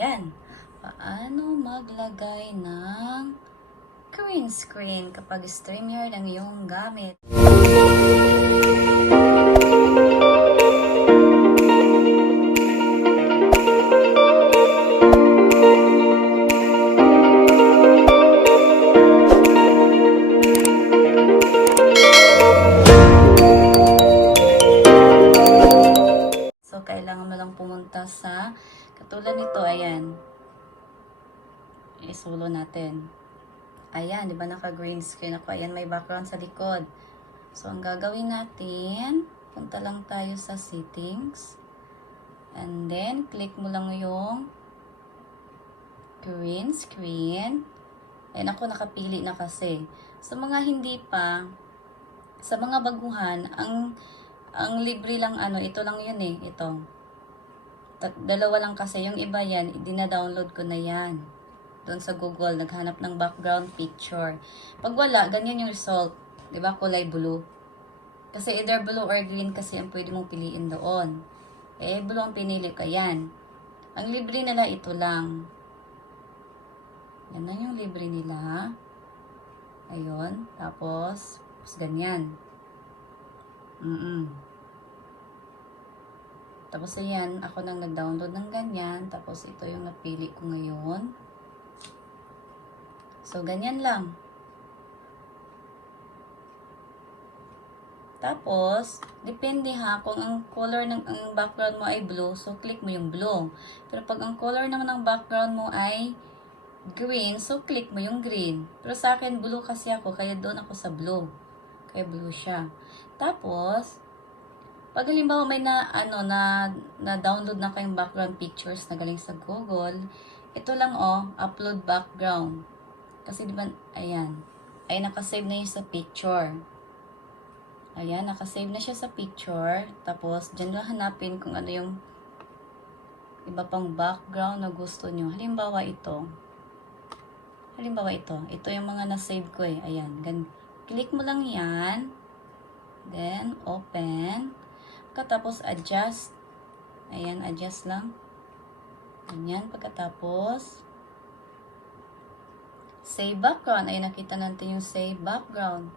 Ayan. Paano maglagay ng green screen kapag Streamyard ang iyong gamit? So, kailangan mo lang pumunta sa katulad nito, ayan. Isulo natin. Ayan, di ba naka-green screen ako? Ayan, may background sa likod. So, ang gagawin natin, punta lang tayo sa settings. And then, click mo lang yung green screen. Ayan, ako nakapili na kasi. Sa mga hindi pa, sa mga baguhan, ang libre lang ito lang yun eh, ito. Dalawa lang kasi, yung iba yan, dina-download ko na yan. Doon sa Google, naghanap ng background picture. Pag wala, ganyan yung result. Diba? Kulay blue. Kasi either blue or green kasi ang pwede mong piliin doon. Eh, blue ang pinili ko, yan. Ang libre nila, ito lang. Yan na yung libre nila. Ayun. Tapos ganyan. Tapos ayan, ako nang nag-download ng ganyan. Tapos ito yung napili ko ngayon. So, ganyan lang. Tapos, depende ha, kung ang color ng ang background mo ay blue, so click mo yung blue. Pero pag ang color naman ng background mo ay green, so click mo yung green. Pero sa akin, blue kasi ako, kaya doon ako sa blue. Kaya blue siya. Tapos, pag halimbawa may na-download na kayong background pictures na galing sa Google, ito lang upload background. Kasi diba, ayan, ay nakasave na yun sa picture. Ayan, nakasave na siya sa picture. Tapos, dyan lang hanapin kung ano yung iba pang background na gusto nyo. Halimbawa ito. Ito yung mga na-save ko eh. Ayan, click mo lang yan. Then, open. Pagkatapos, adjust. Ayan, adjust lang. Ganyan, pagkatapos, save background. Ayan, nakita natin yung save background.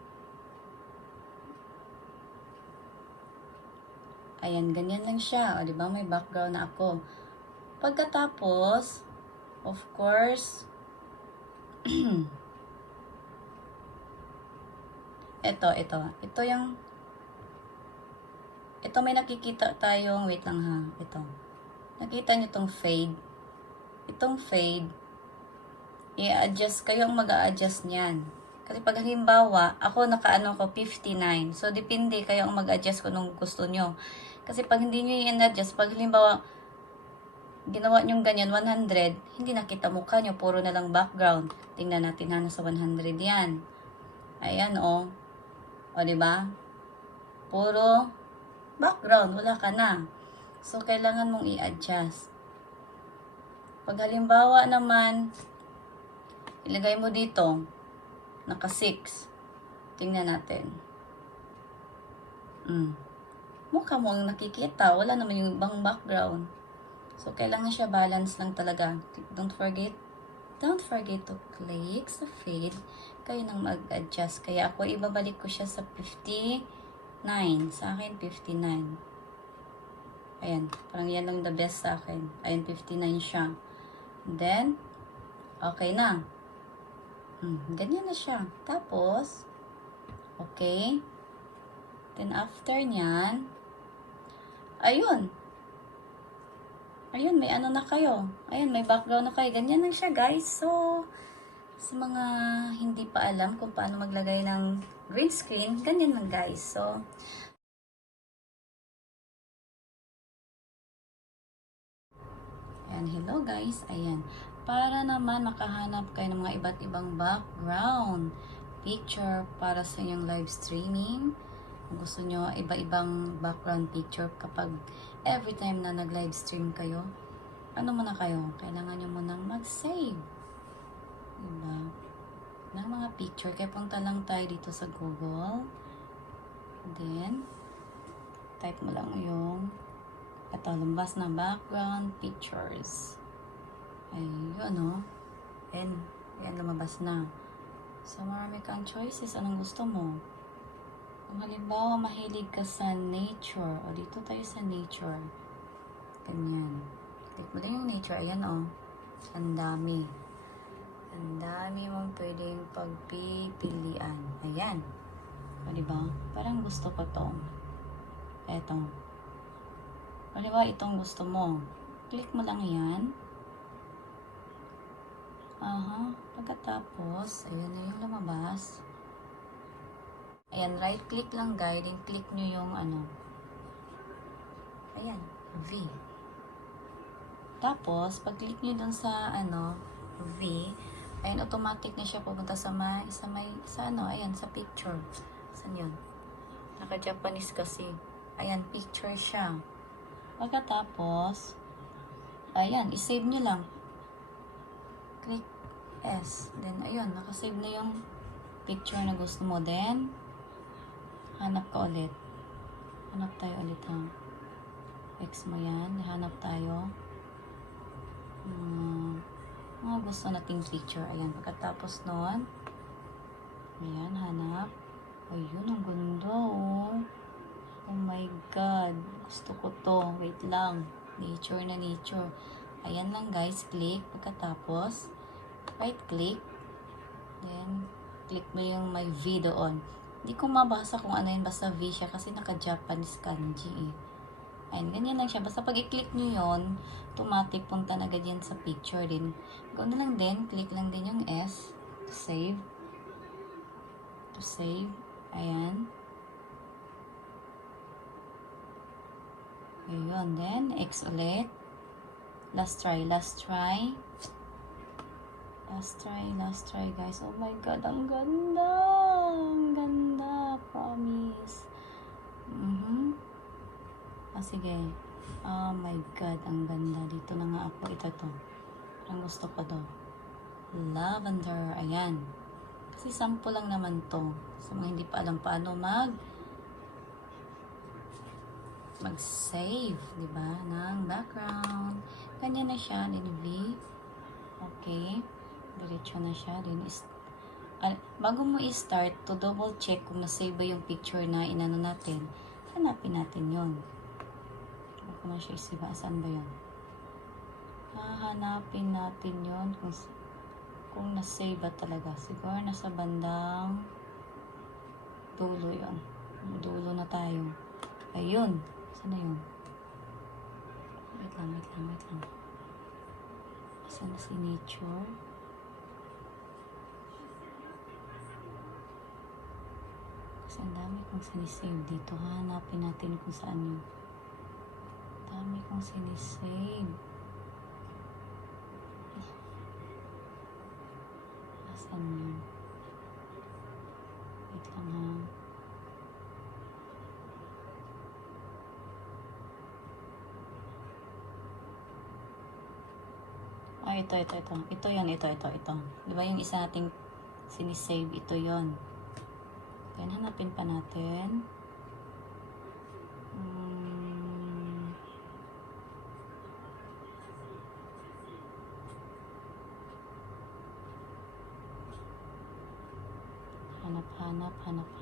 Ayan, ganyan lang siya. O, diba? May background na ako. Pagkatapos, of course, ito yung, ito may nakikita tayong, wait lang ha, ito. Nakita nyo itong fade. Itong fade, i-adjust, kayo ang mag-a-adjust niyan. Kasi pag halimbawa, ako nakaano ko 59. So, depende kayo ang mag-adjust kung anong gusto nyo. Kasi pag hindi nyo i-adjust, pag halimbawa, ginawa nyo ganyan, 100, hindi nakita mukha nyo, puro na lang background. Tingnan natin ha, nasa 100 yan. Ayan o, diba? Puro background, wala ka na. So, kailangan mong i-adjust. Pag halimbawa naman, ilagay mo dito, naka 6. Tingnan natin. Mukha mo ang nakikita. Wala naman yung ibang background. So, kailangan siya balance lang talaga. Don't forget to click sa fade. Kayo nang mag-adjust. Kaya ako, ibabalik ko siya sa 59. Sa akin, 59. Ayan. Parang yan lang the best sa akin. Ayan, 59 siya. Then, okay na. Ganyan na siya. Tapos, okay. Then, after nyan, ayun, may ano na kayo. Ayan, may background na kayo. Ganyan lang siya, guys. So, sa mga hindi pa alam kung paano maglagay ng green screen, ganyan lang, guys. So, ayan, hello, guys. Ayan. Para naman makahanap kayo ng mga iba't ibang background picture para sa inyong live streaming. Kung gusto nyo iba-ibang background picture kapag every time na nag-live stream kayo, ano muna kayo? Kailangan nyo munang mag-save. Diba? Ng mga picture. Kaya punta lang tayo dito sa Google. Then, type mo lang yung ito, lumbas na background pictures. Ayun, oh. Ayan, lumabas na. So, marami kang choices. Anong gusto mo? Kung halimbawa, mahilig ka sa nature. O, dito tayo sa nature. Ganyan. Click mo din yung nature. Ayan, oh. Ang dami. Ang dami mong pwedeng pagpipilian. Ayan. O, diba? Parang gusto ko to. Eto. O, diba? Itong gusto mo. Click mo lang yan. Pagkatapos, ayan na yung lumabas. Ayan, right click lang guys, then click nyo yung ano. Ayan, V. Tapos, pag click nyo dun sa ano, V, ayan, automatic na siya pupunta sa ayan, sa picture. Saan yun? Naka-Japanese kasi. Ayan, picture siya. Pagkatapos, ayan, isave nyo lang. Click S. Then, ayun, nakasave na yung picture na gusto mo. Then, hanap ka ulit. Hanap tayo ulit, ha. X mo yan. Hanap tayo. Mga gusto nating picture. Ayan, pagkatapos nun, ayan, hanap. Ayun, ang ganda, oh. Oh my God. Gusto ko to. Wait lang. Nature na nature. Ayan lang, guys. Click. Pagkatapos, right click, then click mo yung may V doon. Hindi ko mabasa kung ano yun, basta V siya kasi naka-Japanese kanji eh. Ayun, ganyan lang siya. Basta pag i-click nyo yun, automatic punta na agad yan sa picture din. Gawin na lang din, click lang din yung S to save. To save. Ayan. Ayun, then X ulit. Last try. Last try guys. Oh my God, ang ganda. Ang ganda, promise. Sige. Oh my God, ang ganda. Dito na nga ako. Ito to. Ang gusto ko to. Lavender. Ayan. Kasi sample lang naman to. Sa mga hindi pa alam paano mag-save, diba? Ng background. Ganyan na siya. Then V. Okay. Diretso na siya. Then bago mo i-start, to double check kung na-save ba yung picture na inano natin, hanapin natin yun. Bago mo siya isiba, saan ba yun? Hahanapin natin yun kung na-save ba talaga. Siguro nasa bandang dulo yun. Dulo na tayo. Ayun. Saan na yun? Wait lang. Saan na si nature? Kasi ang dami kong sinisave dito. Hanapin natin kung saan yun. Dami kong sinisave. Saan yun? Wait lang, ha. Ito. Ito yun. Diba yung isa nating sinisave? Ito yun. Then, hanapin pa natin.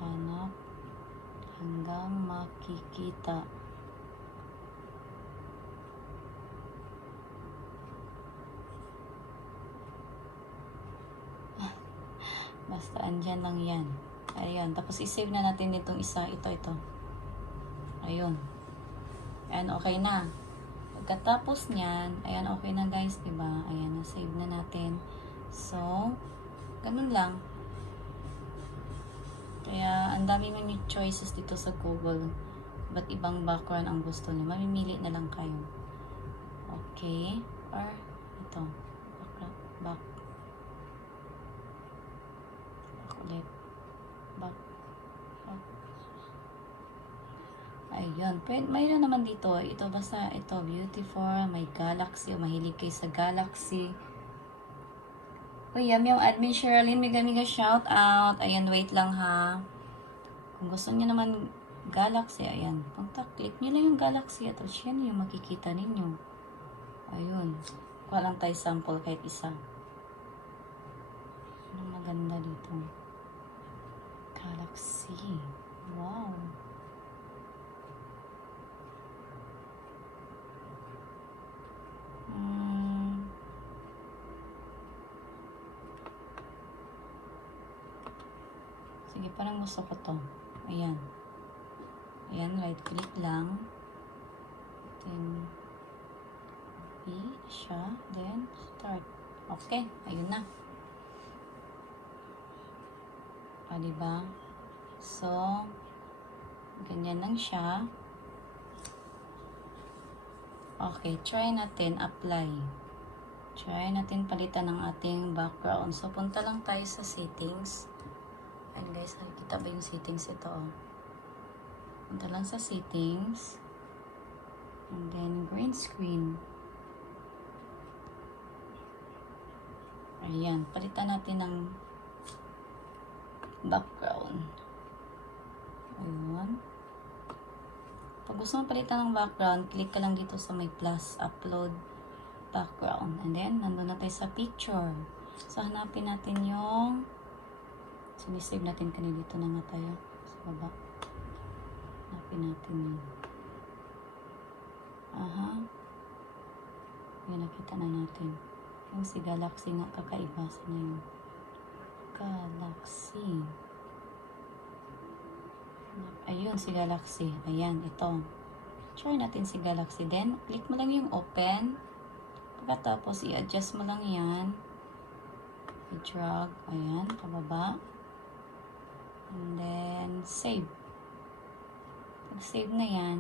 Hanap. Hanggang makikita. Basta andyan lang yan. Ayan. Tapos isave na natin itong isa. Ito. Ayun. Ayan, okay na. Pagkatapos nyan, ayan, okay na guys, diba? Ayan, na-save na natin. So, ganun lang. Kaya, ang dami mga choices dito sa Google. Ba't ibang background ang gusto niyo? Mamimili na lang kayo. Okay. Or, ito. Back ulit. Back. Ayun. Mayroon naman dito. Ito basta, ito, beautiful, may galaxy, o mahilig kayo sa galaxy. Uy, yung admin Sherilyn, mega shout out. Ayan, wait lang ha. Kung gusto niyo naman galaxy, ayan. Click nyo lang yung galaxy. At yan yung makikita ninyo. Ayun. Kuha lang tayo sample kahit isa. Ano maganda dito? Galaxy. Wow. Sige, parang gusto ko to. Ayan. Ayan, right click lang. Then, copy siya. Then, start. Okay, ayun na. Diba? So, ganyan lang siya. Okay, try natin apply. Try natin palitan ng ating background. So, punta lang tayo sa settings. Ayan guys, nakikita ba yung settings ito? Punta lang sa settings. And then, green screen. Ayan, palitan natin ng background. Ayan. Pag gusto mo palitan ng background, click ka lang dito sa may plus, upload background. And then, nandun na tayo sa picture. So, hanapin natin yung sinisave natin kanina dito na nga tayo sa baba. Hanapin natin yun. Aha. Yan, nakita na natin. Yung si Galaxy nga, kakaiba sa na yun. Galaxy. Ayun, si Galaxy. Ayan, ito. Try natin si Galaxy. Then, click mo lang yung open. Pagkatapos, i-adjust mo lang yan. I-drag. Ayan, pababa. And then, save. Pag-save na yan.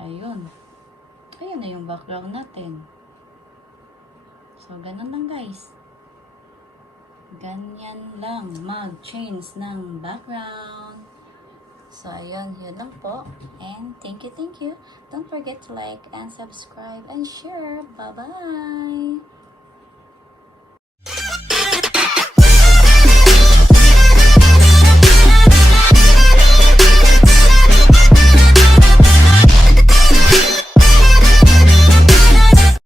Ayun. Ayun na yung background natin. So, ganun lang guys. Ganyan lang mag-change ng background. So, ayun. Yun lang po. And thank you, thank you. Don't forget to like and subscribe and share. Bye-bye!